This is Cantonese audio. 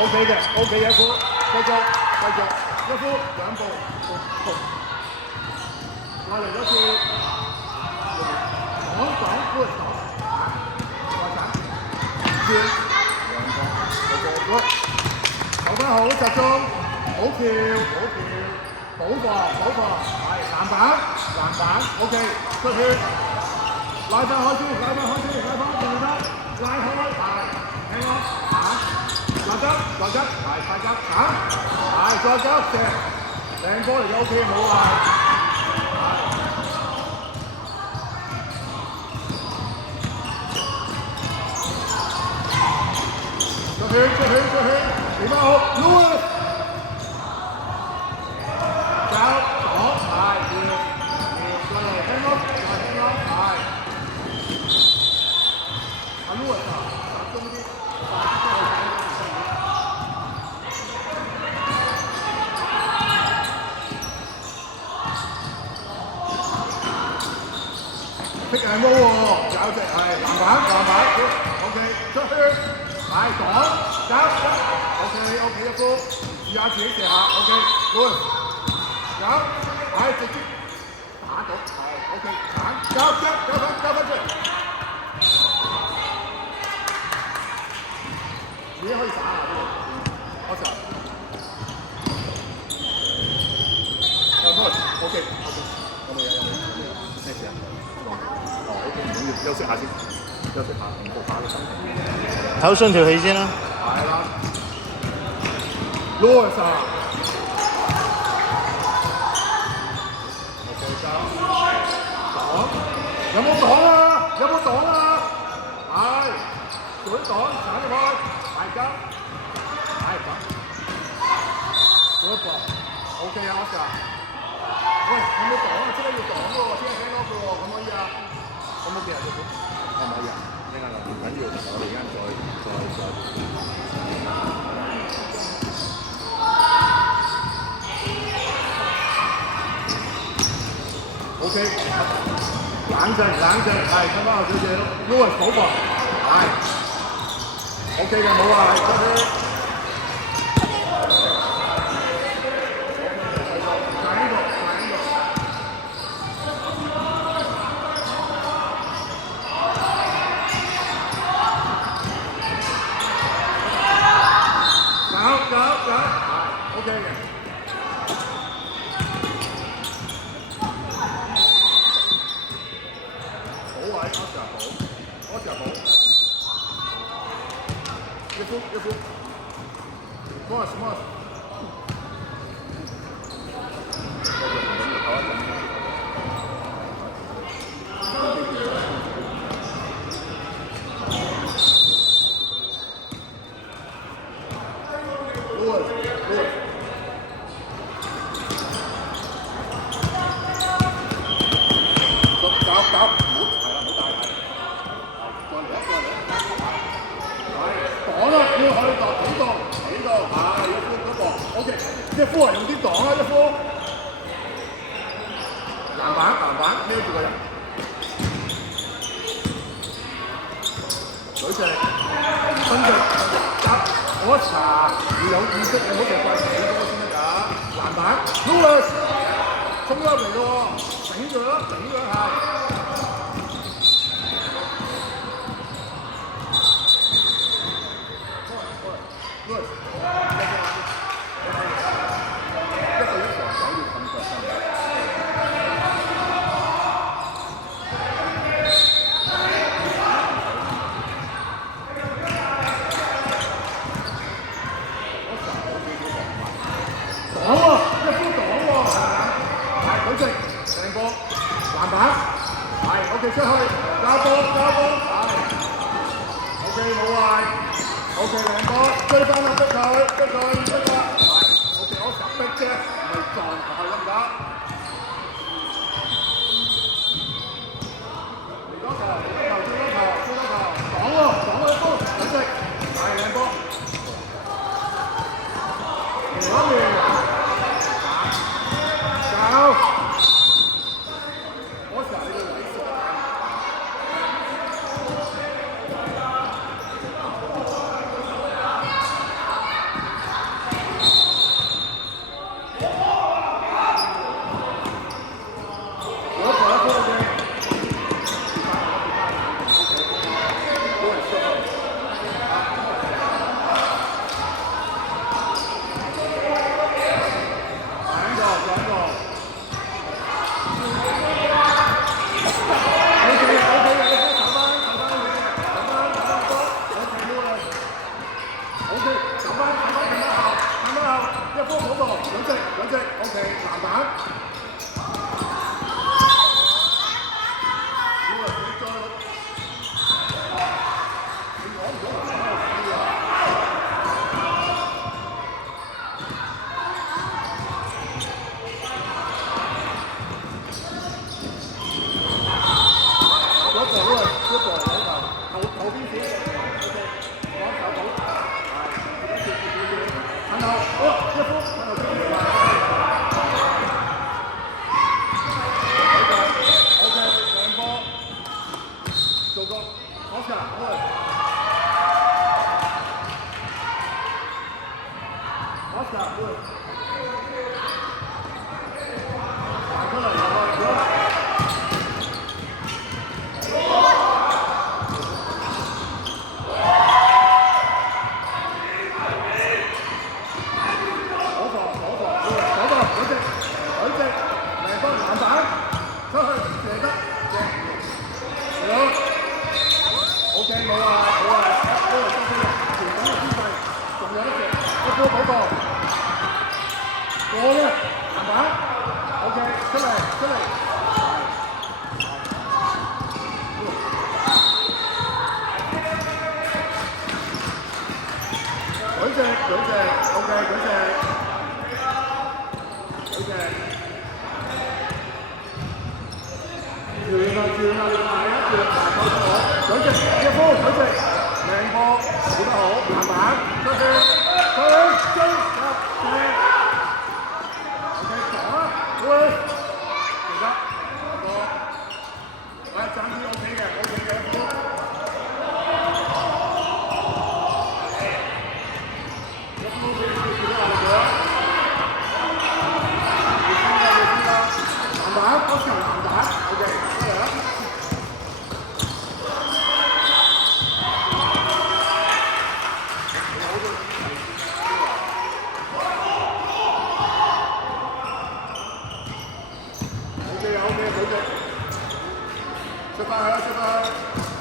OK 嘅，OK 嘅一夫，繼續，一夫兩步，我嚟咗次，擋搬手，再鏟，轉兩個，OK，投翻好集中，好跳，補防，係籃板，OK， 出血，拉翻開先，拉翻，仲得，拉開，係，聽我，再執，係快執，係再執射，靚波嚟嘅 OK 冇壞，出血，嚟翻好 ，Louis， 走，係，再嚟聽我，係，阿 Louis 集中啲。Pick and roll 喎，有隻係籃板 ，OK， 出血，係擋，走 ，OK 一夫，試下自己射下 ，OK，good， 走，係直接打到，係 OK， 鏟，交翻出嚟，自己可以打下呢個，我實，OK， 有冇咩事啊？OK， 唔緊要，休息下，唔好打個心情。唞順條氣先啦。係啦 ，Louis 啊 ，OK 得，有冇擋啊？係，做啲擋，鏟入去，大家，係咁，做一步 ，OK 啊 ，Oscar。喂，有冇擋啊？即刻要擋喎，即刻聽嗰句喎，可唔可以啊？可唔可以啊？可唔可以啊？呢間唔緊要，我哋而家再。OK， 冷靜，係睇翻後少少 ，Louis 補防，係 OK 嘅，冇啊，係出去。OK 嘅，好位 ，Oscar 好，一夫 ，Smart， 一夫啊，用啲擋啊，一夫。籃板，孭住個人。女隻，跟住我查要有意識，你唔好淨係掛住幾多先得㗎。籃板 ，Louis， 衝入嚟咯喎，頂住係。OK 出去，交波，係 OK 冇壞 ，OK 兩波，追翻啦，逼佢，係 OK 我成逼啫，唔係撞落去得唔得？嚟多球，擋喎，一波，等陣，係兩波，攞面，走。轉啊，你快一轉，好好，兩隻一波，兩隻靚波，做得好，慢慢出去，追，OK， 講啊，喂，其他，喂，暫時 OK 嘅，OK 嘅。Bác, có chào làm bác. Ok, có rồi đó. Ok, ok, ok. Cho ta hơi.